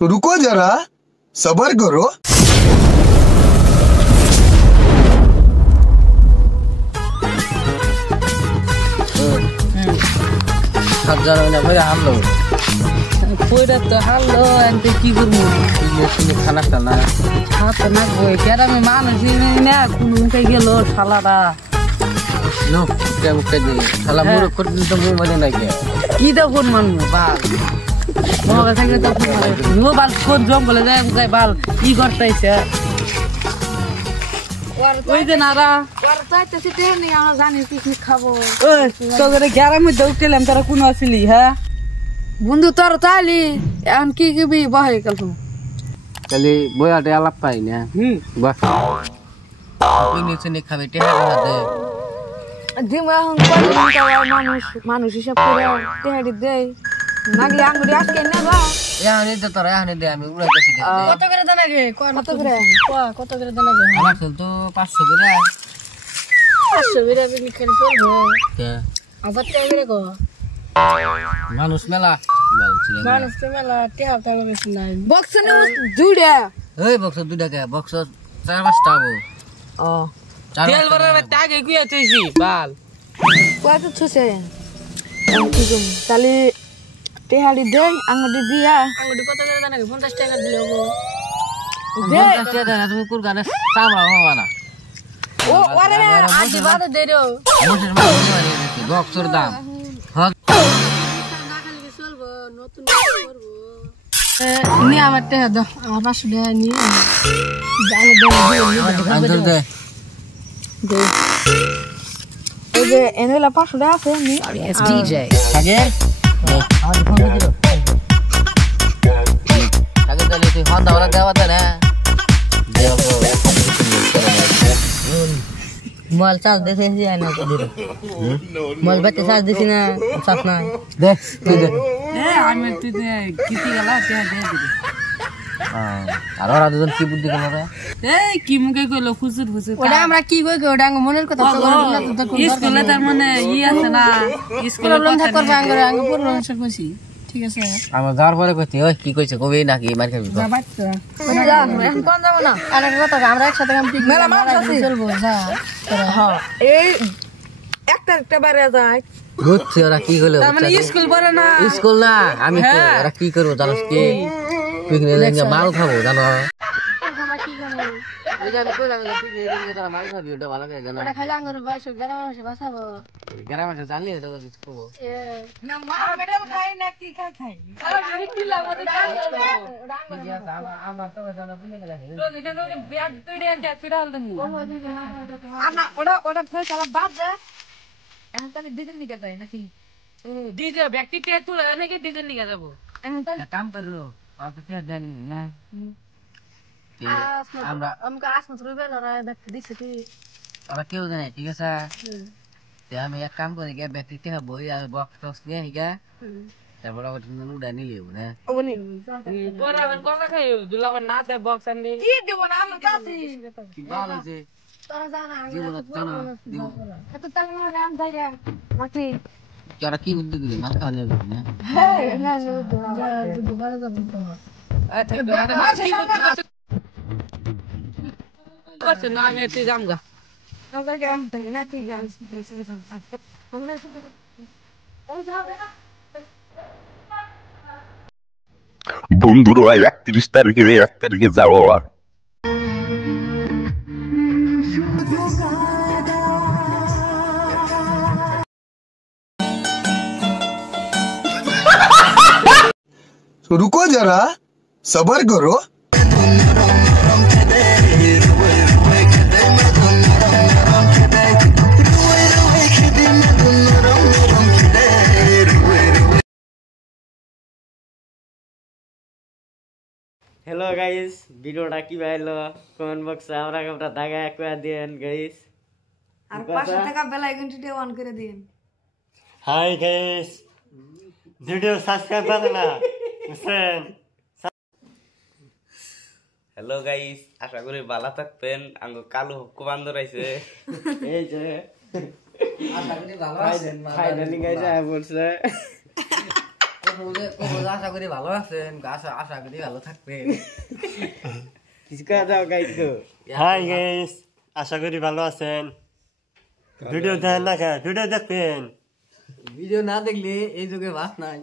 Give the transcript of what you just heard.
रुको जरा सबर करो। खाना खाना मानुष मुखे गेलो थालाटा थाला কি দেখুন মানুষ বাল বাল কোন জঙ্গলে যায় বাল কি করতেছে ওই যে নারা জানি পিকনিক খাবো তোদের গ্যারামে দৌড়তেলাম তারা কোন আসলি হ্যাঁ বন্ধু তোর তাইলি এখন কি কি বহে গেল তাহলে বইয়াটা আলাপ পাই না বাহ পিকনিক খাবে টেহা দে দিম এখন মানুষ মানুষ হিসাব করে টেহাটি দেয় নাগলি আঙ্গুরি আজকে নেবা এখানে দে তোরা এখানে দে আমি উড়াইতেছি কত করে দেন আগে কত করে দেন আগে আমার চল তো 500 করে 500 করে পিকনিক খেলে চলবে কে আবার টাকা করে কো মানুষ মেলা মানুষ তো মেলা টেহা টাকা বেশি নাই বক্স নে দুইটা এই বক্স দুইটা কে বক্স 4-5টা আবো ও তেল ভরার টাকা কইয়া তুইছি বাল কত ছুছে কি কম তালি টেহাড়ি দেই আঙ্গুরি দিয়া আঙ্গুরি কত করে দেন 50 টাকা দিলে হবো 50 টাকা না তুমি কুর গানে সামরা হবা না ও ওরে আজ বাদ দে রে মোটের মারি বক্সের দাম হ্যাঁ না খালি চলবো নতুন করব নি আমার টাকা দাও আমার 500 টাকা নি জানে আন্দর দে দে এই যে এনেলা 500 টাকা আছে নি It's DJ. আগে আমার ফোন দিল আগে তাহলে তুই ফোন দাও না দেওয়াতে না मोबाइल चार्ज देते हैं या ना कभी मोबाइल बच्चे चार्ज देते ना साथ ना দে তুই দে এ আমি তুই কিতি গলা তে দে দিবি আর ওরা দুজন কি বুদ্ধি করলো রে এই কি মুখে কইলো ফুসুর ফুসুর ওটা আমরা কি কই ওটা আঙ্গ মনের কথা তো বললা তো কোন স্কুলে তার মানে ই আছে না স্কুলে প্রবলেম থাক করবে আঙ্গ প্রবলেম সব কইছি ঠিক আছে আমার যাওয়ার পরে কইতে ওই কি কইছে কবি নাকি মার খাবি যা বাচ্চা যা এখন কোন যাব না আরেক কথা আমরা একসাথে কাম ঠিক মেলা মারা চলবো যা হ্যাঁ এই একটা বারে যায় বুঝছি ওরা কি করলো তার মানে স্কুল পড়ে না স্কুল না আমি তো ওরা কি করবো জানোস কি পিকনিক লেগে মাল খাবো জানো ওই যে আমি কইলাম পিকনিক লেগে তারা মাল খাবি ওটা ভালো করে জানো ওটা খালি আঙ্গুর বয়স গ্রামে বসে বাসাবো গ্রামে জানলি তো কিছু খাবো না মা ম্যাডাম খাই না কি খাই আমি কি লাগাতে খাই আমরা তো জানো পিকনিক লেগে তো এটা তো ব্যাগ তুইড়ে যা ফিরাল দেন আনা ওটা ফের সারা বাদ দে এখন তাহলে ডিজেল নিয়ে যাই নাকি ডিজে ব্যক্তি তে তুলে নাকি ডিজেল নিয়ে যাব এখন তাহলে কাম করলো আপনি জানেন না আমরা আমাকে আসমত রইবে লড়া দেখতে দিছে কি ওরা কেউ জানে ঠিক আছে আমি এক কাম করি গিয়ে ব্যক্তি থেকে বই আর বক্স টক্স নিয়ে গিয়ে তারপর ওটা উড়া নিলেও না ওনি পরে আবার কথা খাই দুলাবার না দে বক্স আনি কি দেব না আমার কাছে কি ভালো আছে তোরা জানা জীবন জানা দিব এত তাল না রাম দাইরা মাটি যারা কি বুদ্ধি দিলে মাথা খাওয়া যাবে না হ্যাঁ না দুবারে যাব তো আচ্ছা না আমি তুই যামগা আমরা গেম তাই না তুই যাস বন্ধুরা 31 তারিখে যাবো আর रुको जरा सबर करो। हेलो गाइस भिडियोटा কি ভাইলো কমেন্ট বক্সে আমরা দাগা একবার দেন গাইস আর 500 টাকা বেলা ঘন্টাতে অন করে দিন হাই গাইস ভিডিও সাবস্ক্রাইব করো না বুঝছেন হ্যালো গাইস, আশা করি ভালো থাকবেন। আঙ্গ কালু হুকুমান্দর আইছে। এই যে আশা করি ভালো আছেন ফাইনালি গাইস আয়া পড়ছে। আশা করি ভালো আছেন, আশা করি ভালো থাকবেন। কিছু কথা দাও গাইস গো। হাই গাইস, আশা করি ভালো আছেন। ভিডিও দেখেন না, ভিডিও দেখবেন। ভিডিও না দেখলে এই যুগে বাস নাই।